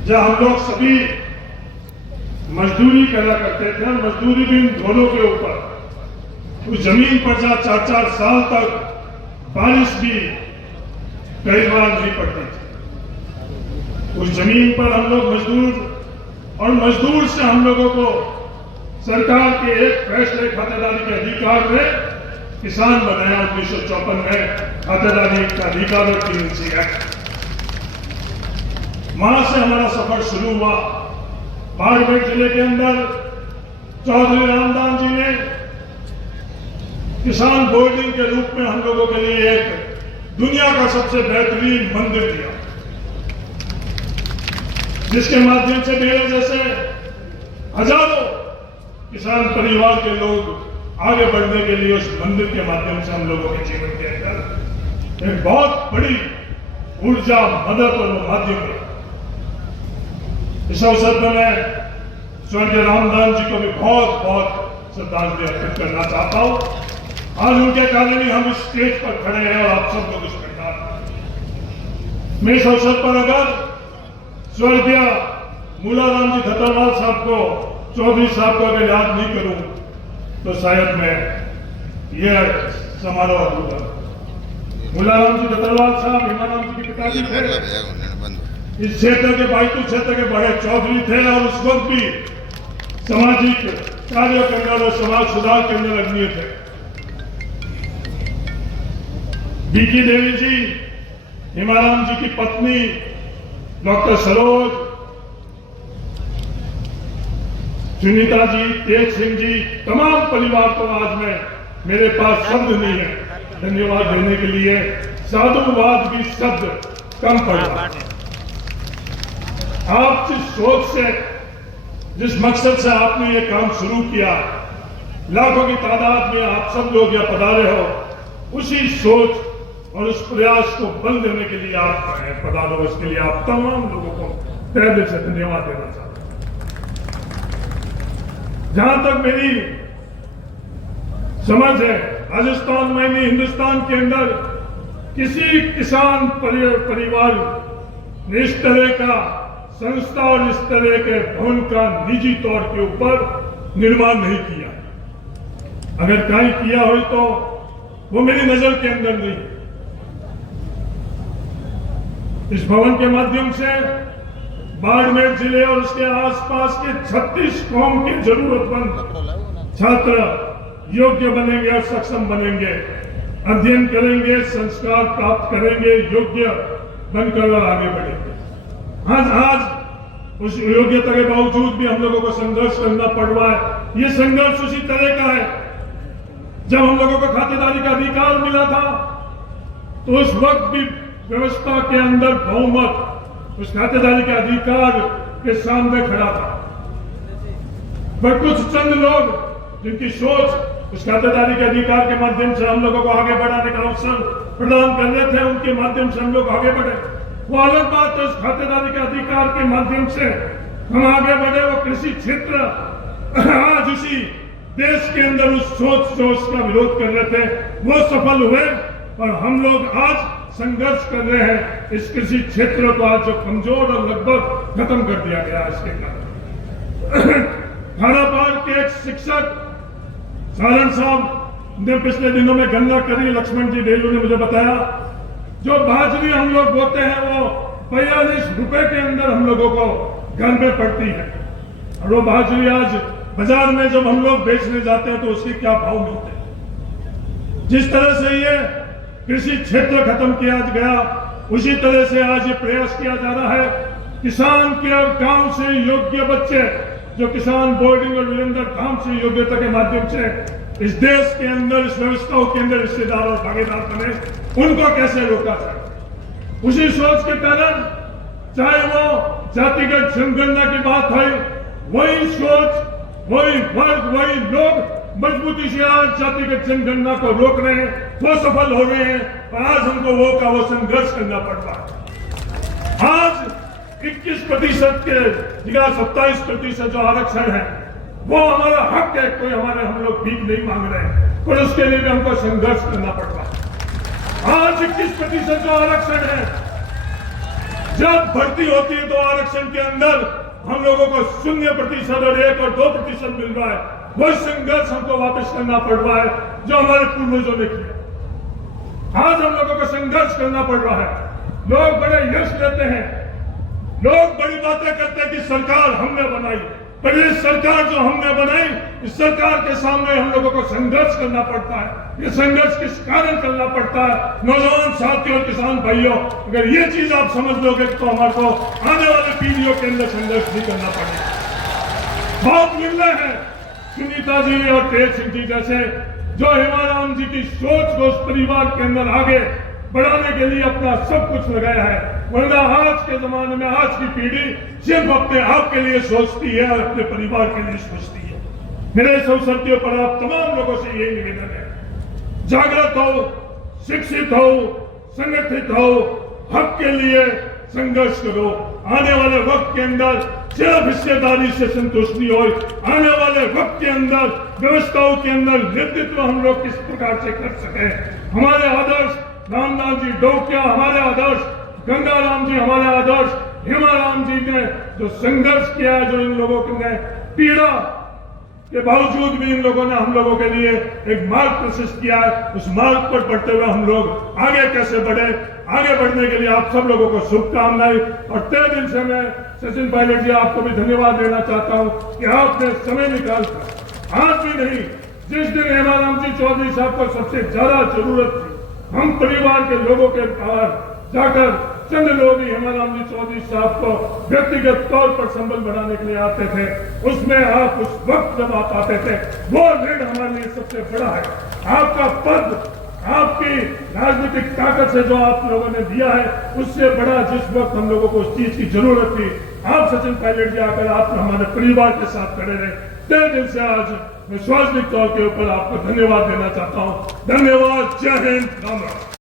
जहाँ हम लोग सभी मजदूरी करा करते थे, मजदूरी भी इन ढोलों के ऊपर, उस जमीन पर जहाँ 4-4 साल तक बारिश भी कई बार नहीं पड़ती थी, उस जमीन पर हम लोग मजदूर, और मजदूर से हम लोगों को सरकार के एक फैसले खातेदारी के अधिकार में किसान बनाया 1954 में, खातेदारी का अधिकार और टीएनसी एक्ट। वहां से हमारा सफर शुरू हुआ। बाड़मेर जिले के अंदर चौधरी रामदान जी ने किसान बोर्डिंग के रूप में हम लोगों के लिए एक दुनिया का सबसे बेहतरीन मंदिर दिया, जिसके माध्यम से मेरे जैसे हजारों किसान परिवार के लोग आगे बढ़ने के लिए उस मंदिर के माध्यम से हम लोगों के जीवन के अंदर एक बहुत बड़ी ऊर्जा, मदद और माध्यम है। इस अवसर पर मैं स्वर्गीय रामदान जी को भी बहुत बहुत श्रद्धांजलि अर्पित करना चाहता हूं। आज उनके कारण ही हम इस स्टेज पर खड़े हैं और आप सब लोग इस प्रकार हैं। मैं इस अवसर पर अगर स्वर्गीय मूलाराम जी धतरवाल साहब को, चौधरी साहब को अगर याद नहीं करूं तो शायद मैं यह समारोह अधूरा। मूलाराम जी धतरवाल साहब हिमाराम जी के पिताजी थे, इस क्षेत्र के बाइतू क्षेत्र के बड़े चौधरी थे और उस वक्त भी सामाजिक कार्य के अंदर और समाज सुधार के अंदर अग्रणी थे। बीकी देवी जी हिमाराम जी की पत्नी, डॉक्टर सरोज, सुनीता जी, तेज सिंह जी, तमाम परिवार को आज मैं, मेरे पास शब्द नहीं है धन्यवाद देने के लिए, साधुवाद भी शब्द कम पड़ रहा है। आप जिस सोच से, जिस मकसद से आपने ये काम शुरू किया, लाखों की तादाद में आप सब लोग यहाँ पधारे हो, उसी सोच और उस प्रयास को बल देने के लिए आप पधारो, इसके लिए आप तमाम लोगों को तहे दिल से धन्यवाद देना चाहता हूं। जहां तक मेरी समझ है, राजस्थान में नहीं, हिंदुस्तान के अंदर किसी किसान परिवार ने इस तरह का संस्था और इस तरह के भवन का निजी तौर के ऊपर निर्माण नहीं किया। अगर कहीं किया हो तो वो मेरी नजर के अंदर नहीं। इस भवन के माध्यम से बाड़मेर जिले और उसके आसपास के 36 कौम के जरूरतमंद छात्र योग्य बनेंगे और सक्षम बनेंगे, अध्ययन करेंगे, संस्कार प्राप्त करेंगे, योग्य बनकर आगे बढ़ेंगे। आज उस योग्यता के बावजूद भी हम लोगों को संघर्ष करना पड़ रहा है। ये संघर्ष उसी तरह का है जब हम लोगों को खातेदारी का अधिकार मिला था, तो उस वक्त भी व्यवस्था के अंदर बहुमत उस खातेदारी के अधिकार के सामने खड़ा था, पर कुछ चंद लोग जिनकी सोच उस खातेदारी के अधिकार के माध्यम से हम लोगों को आगे बढ़ाने का अवसर प्रदान कर रहे थे, उनके माध्यम से हम लोग आगे बढ़े। वो अलग बात है, उस खातेदारी के अधिकार के माध्यम से हम आगे बढ़े। वो कृषि क्षेत्र आज उसी देश के अंदर उस सोच जो उसका विरोध कर रहे थे वो सफल हुए, और हम लोग आज संघर्ष कर रहे हैं इस कृषि क्षेत्र को आज जो कमजोर और लगभग खत्म कर दिया गया। इसके कारण खानापार के एक शिक्षक सारण साहब ने पिछले दिनों में गन्ना करी, लक्ष्मण जी डेलू ने मुझे बताया, जो बाजरी हम लोग बोते हैं वो 42 रुपए के अंदर हम लोगों को घर में पड़ती है, और वो बाजरी आज बाजार में जब हम लोग बेचने जाते हैं तो उसके क्या भाव मिलते हैं। जिस तरह से ये कृषि क्षेत्र खत्म किया गया, उसी तरह से आज ये प्रयास किया जा रहा है किसान के और गांव से योग्य बच्चे जो किसान बोर्डिंग और वीरेंद्र धाम से योग्यता के माध्यम से इस देश के अंदर, इस व्यवस्थाओं के अंदर हिस्सेदार और भागीदार बने, उनको कैसे रोका जाए। उसी सोच के कारण चाहे वो जातिगत जनगणना की बात है, वही सोच, वही वर्ग, वही लोग मजबूती से आज जातिगत जनगणना को रोक रहे हैं, वो सफल हो रहे हैं, और आज हमको वो का वो संघर्ष करना पड़ रहा है। आज 21% के जगह 27% जो आरक्षण है वो हमारा हक है, कोई हम लोग भीख नहीं मांग रहे हैं, पर उसके लिए भी हमको संघर्ष करना पड़ रहा है। आज 21% जो आरक्षण है जब भर्ती होती है तो आरक्षण के अंदर हम लोगों को 0% और 1 और 2% मिल रहा है। वही संघर्ष हमको वापस करना पड़ रहा है जो हमारे पूर्वजों ने किया। आज हम लोगों को संघर्ष करना पड़ रहा है। लोग बड़े यश लेते हैं, लोग बड़ी बातें करते हैं कि सरकार हमने बनाई, पर ये सरकार जो हमने बनाई, इस सरकार के सामने हम लोगों को संघर्ष करना पड़ता है। ये संघर्ष किस कारण करना पड़ता है? नौजवान साथियों और किसान भाइयों, अगर ये चीज आप समझ लोगे तो हमारे को आने वाली पीढ़ियों के अंदर संघर्ष भी करना पड़ेगा। बहुत निर्णय है सुनीता जी और तेज सिंह जी जैसे जो हेमाराम जी की सोच को उस परिवार के अंदर आगे बढ़ाने के लिए अपना सब कुछ लगाया है। वरना आज के जमाने में आज की पीढ़ी सिर्फ अपने आप के लिए सोचती है और अपने परिवार के लिए सोचती है। मेरे इस अवसर के ऊपर आप तमाम लोगों से यही निवेदन है, जागृत हो, शिक्षित हो, संगठित हो, हक के लिए संघर्ष करो। आने वाले वक्त के अंदर सिर्फ हिस्सेदारी से संतुष्ट नहीं हो, आने वाले वक्त के अंदर व्यवस्थाओं के अंदर नेतृत्व हम लोग किस प्रकार से कर सके। हमारे आदर्श रामदास जी डोकिया, हमारे आदर्श गंगाराम जी, हमारे आदर्श हेमाराम जी ने जो संघर्ष किया है, जो इन लोगों ने पीड़ा के बावजूद भी इन लोगों ने हम लोगों के लिए एक मार्ग प्रशस्त किया है। उस मार्ग पर बढ़ते हुए हम लोग आगे कैसे बढ़े, आगे बढ़ने के लिए आप सब लोगों को शुभकामनाएं। और तय दिल से मैं सचिन पायलट जी आपको भी धन्यवाद देना चाहता हूं कि आपने समय निकालकर, आज भी नहीं, जिस दिन हेमाराम जी चौधरी साहब को सबसे ज्यादा जरूरत थी, हम परिवार के लोगों के बाहर जाकर चंद लोग ही हेमाराम जी चौधरी साहब को व्यक्तिगत तौर पर संबल बढ़ाने के लिए आते थे। उसमें आप उस वक्त जब आप आते थे, वो ऋण हमारे लिए सबसे बड़ा है। आपका पद, आपकी राजनीतिक ताकत से जो आप लोगों ने दिया है, उससे बड़ा जिस वक्त हम लोगों को उस चीज की जरूरत थी, आप सचिन पायलट जी आकर आप हमारे परिवार के साथ खड़े रहे। तय दिल से आज मैं सार्वजनिक तौर के ऊपर आपको धन्यवाद देना चाहता हूँ। धन्यवाद। जय हिंद, राम राम।